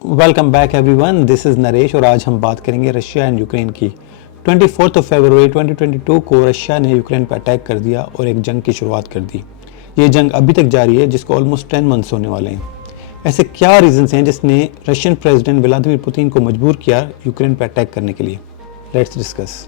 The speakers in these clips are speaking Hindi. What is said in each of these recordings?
Welcome back everyone, this is Naresh और आज हम बात करेंगे रशिया एंड यूक्रेन की। 24 फरवरी 2022 को रशिया ने यूक्रेन पर अटैक कर दिया और एक जंग की शुरुआत कर दी। ये जंग अभी तक जारी है जिसको ऑलमोस्ट 10 मंथ्स होने वाले हैं। ऐसे क्या रीजंस हैं जिसने रशियन प्रेसिडेंट व्लादिमीर पुतिन को मजबूर किया यूक्रेन पर अटैक करने के लिए? Let's discuss.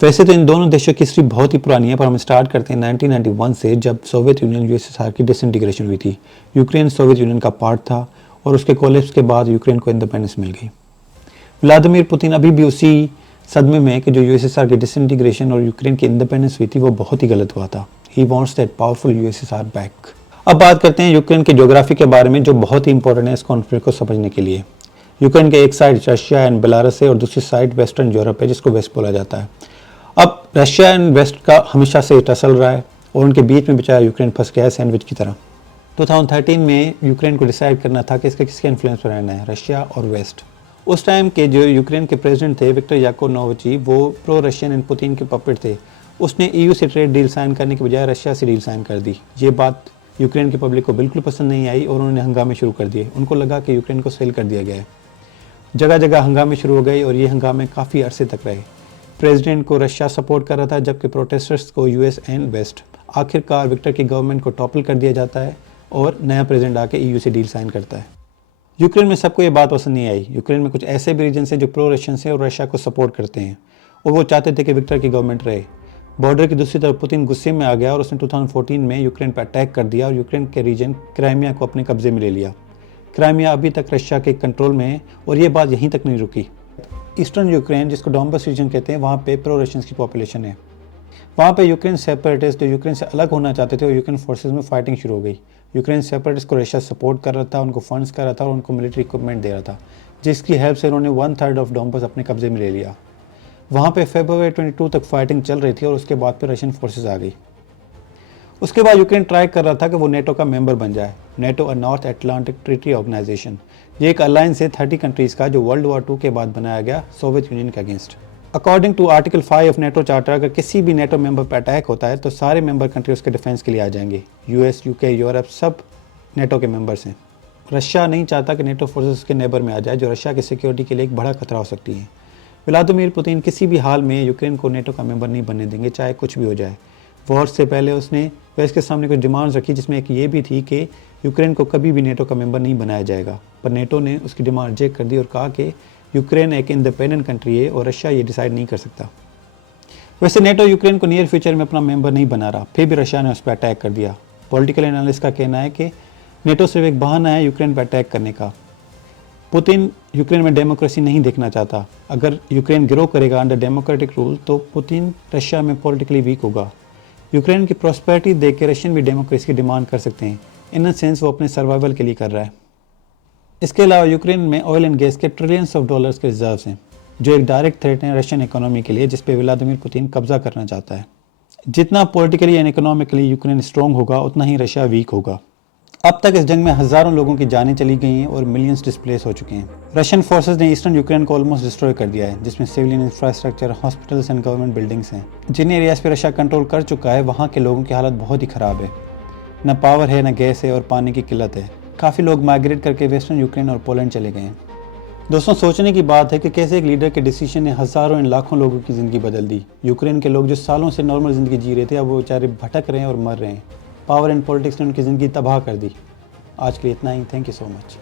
वैसे तो इन दोनों देशों की हिस्ट्री बहुत ही पुरानी है, पर हम स्टार्ट करते हैं 1991 से, जब सोवियत यूनियन यूएसएसआर की डिसइंटीग्रेशन हुई थी। यूक्रेन सोवियत यूनियन का पार्ट था और उसके कोलैप्स के बाद यूक्रेन को इंडिपेंडेंस मिल गई। व्लादिमीर पुतिन अभी भी उसी सदमे में है कि जो यूएसएसआर की डिसइंटीग्रेशन और यूक्रेन की इंडिपेंडेंस हुई थी वो बहुत ही गलत हुआ था। He wants that powerful USSR back. अब बात करते हैं यूक्रेन की ज्योग्राफी के बारे में, जो बहुत ही इंपॉर्टेंट है इस कॉन्फ्लिक्ट को समझने के लिए। यूक्रेन के एक साइड रशिया एंड बेलारस है और दूसरी साइड वेस्टर्न यूरोप है, जिसको वेस्ट बोला जाता है। अब रशिया एंड वेस्ट का हमेशा से टसल रहा है और उनके बीच में बेचारा यूक्रेन फंस गया है सैंडविच की तरह। 2013 में यूक्रेन को डिसाइड करना था कि इसका किसके इन्फ्लुएंस पर रहना है, रशिया और वेस्ट। उस टाइम के जो यूक्रेन के प्रेसिडेंट थे विक्टर याकोनोविच, वो प्रो रशियन एंड पुतिन के पपेट थे। उसने ईयू से ट्रेड डील साइन करने के बजाय रशिया से डील साइन कर दी। ये बात यूक्रेन की पब्लिक को बिल्कुल पसंद नहीं आई और उन्होंने हंगामे शुरू कर दिए। उनको लगा कि यूक्रेन को सेल कर दिया गया है। जगह जगह हंगामे शुरू हो गए और ये हंगामे काफ़ी अरसे तक रहे। प्रेसिडेंट को रशिया सपोर्ट कर रहा था जबकि प्रोटेस्टर्स को यूएस एंड वेस्ट। आखिरकार विक्टर की गवर्नमेंट को टॉपल कर दिया जाता है और नया प्रेसिडेंट आके ईयू से डील साइन करता है। यूक्रेन में सबको ये बात पसंद नहीं आई। यूक्रेन में कुछ ऐसे भी रीजन हैं जो प्रो रशियन से और रशिया को सपोर्ट करते हैं और वो चाहते थे कि विक्टर की गवर्नमेंट रहे। बॉर्डर की दूसरी तरफ पुतिन गुस्से में आ गया और उसने 2014 में यूक्रेन पर अटैक कर दिया और यूक्रेन के रीजन क्राइमिया को अपने कब्जे में ले लिया। क्राइमिया अभी तक रशिया के कंट्रोल में है और ये बात यहीं तक नहीं रुकी। ईस्टर्न यूक्रेन, जिसको डोंबस रीजन कहते हैं, वहाँ पे प्रो रशियंस की पॉपुलेशन है। वहाँ पे यूक्रेन सेपरेटिस्ट जो यूक्रेन से अलग होना चाहते थे और यूक्रेन फोर्सेस में फाइटिंग शुरू हो गई। यूक्रेन सेपरेटिस्ट को रशिया सपोर्ट कर रहा था, उनको फंड्स कर रहा था और उनको मिलिट्री इक्विपमेंट दे रहा था, जिसकी हेल्प से उन्होंने 1/3 ऑफ डोंबस अपने कब्जे में ले लिया। वहाँ पे फरवरी 22 तक फाइटिंग चल रही थी और उसके बाद फिर रशियन फोर्सेज आ गई। उसके बाद यूक्रेन ट्राई कर रहा था कि वो नेटो का मेंबर बन जाए। नेटो और नॉर्थ अटलांटिक ट्रीटी ऑर्गेनाइजेशन, ये एक अलायंस है 30 कंट्रीज का, जो वर्ल्ड वॉर 2 के बाद बनाया गया सोवियत यूनियन के against. According to article 5 of NATO charter, अगर किसी भी नेटो मेंबर पर अटैक होता है तो सारे मेंबर कंट्री उसके डिफेंस के लिए आ जाएंगे। यूएस, यूके, यूरोप सब नेटो के मेंबर्स हैं। रशिया नहीं चाहता कि नेटो फोर्सेस उसके नेबर में आ जाए, जो रशिया की सिक्योरिटी के लिए एक बड़ा खतरा हो सकती है। व्लादिमीर पुतिन किसी भी हाल में यूक्रेन को नेटो का मेंबर नहीं बनने देंगे, चाहे कुछ भी हो जाए। वॉर से पहले उसने वेस्ट के सामने कुछ डिमांड्स रखी, जिसमें एक ये भी थी कि यूक्रेन को कभी भी नेटो का मेंबर नहीं बनाया जाएगा, पर नेटो ने उसकी डिमांड रिजेक्ट कर दी और कहा कि यूक्रेन एक इंडिपेंडेंट कंट्री है और रशिया ये डिसाइड नहीं कर सकता। वैसे नेटो यूक्रेन को नियर फ्यूचर में अपना मेंबर नहीं बना रहा, फिर भी रशिया ने उस पर अटैक कर दिया। पॉलिटिकल एनालिस्ट का कहना है कि नेटो सिर्फ एक बहाना है यूक्रेन पर अटैक करने का। पुतिन यूक्रेन में डेमोक्रेसी नहीं देखना चाहता। अगर यूक्रेन ग्रो करेगा अंडर डेमोक्रेटिक रूल तो पुतिन रशिया में पॉलिटिकली वीक होगा। यूक्रेन की प्रॉस्पेरिटी देख के रशियन भी डेमोक्रेसी की डिमांड कर सकते हैं। इन अ सेंस वो अपने सर्वाइवल के लिए कर रहा है। इसके अलावा यूक्रेन में ऑयल एंड गैस के ट्रिलियंस ऑफ डॉलर्स के रिजर्व्स हैं, जो एक डायरेक्ट थ्रेट है रशियन इकोनॉमी के लिए, जिस पे व्लादिमीर पुतिन कब्जा करना चाहता है। जितना politically and economically Ukraine strong होगा उतना ही रशिया वीक होगा। अब तक इस जंग में हज़ारों लोगों की जानें चली गई हैं और मिलियंस डिस्प्लेस हो चुके हैं। रशियन फोर्सेस ने ईस्टर्न यूक्रेन को ऑलमोस्ट डिस्ट्रॉय कर दिया है, जिसमें civilian infrastructure, hospitals and government buildings हैं। जिन एरियाज पे रशिया कंट्रोल कर चुका है वहाँ के लोगों की हालत बहुत ही ख़राब है। न पावर है, न गैस है और पानी की किल्लत है। काफ़ी लोग माइग्रेट करके वेस्टर्न यूक्रेन और पोलैंड चले गए हैं। दोस्तों, सोचने की बात है कि कैसे एक लीडर के डिसीजन ने हज़ारों एंड लाखों लोगों की ज़िंदगी बदल दी। यूक्रेन के लोग जो सालों से नॉर्मल ज़िंदगी जी रहे थे, अब वो बेचारे भटक रहे हैं और मर रहे हैं। पावर एंड पॉलिटिक्स ने उनकी ज़िंदगी तबाह कर दी। आज के लिए इतना ही। Thank you so much.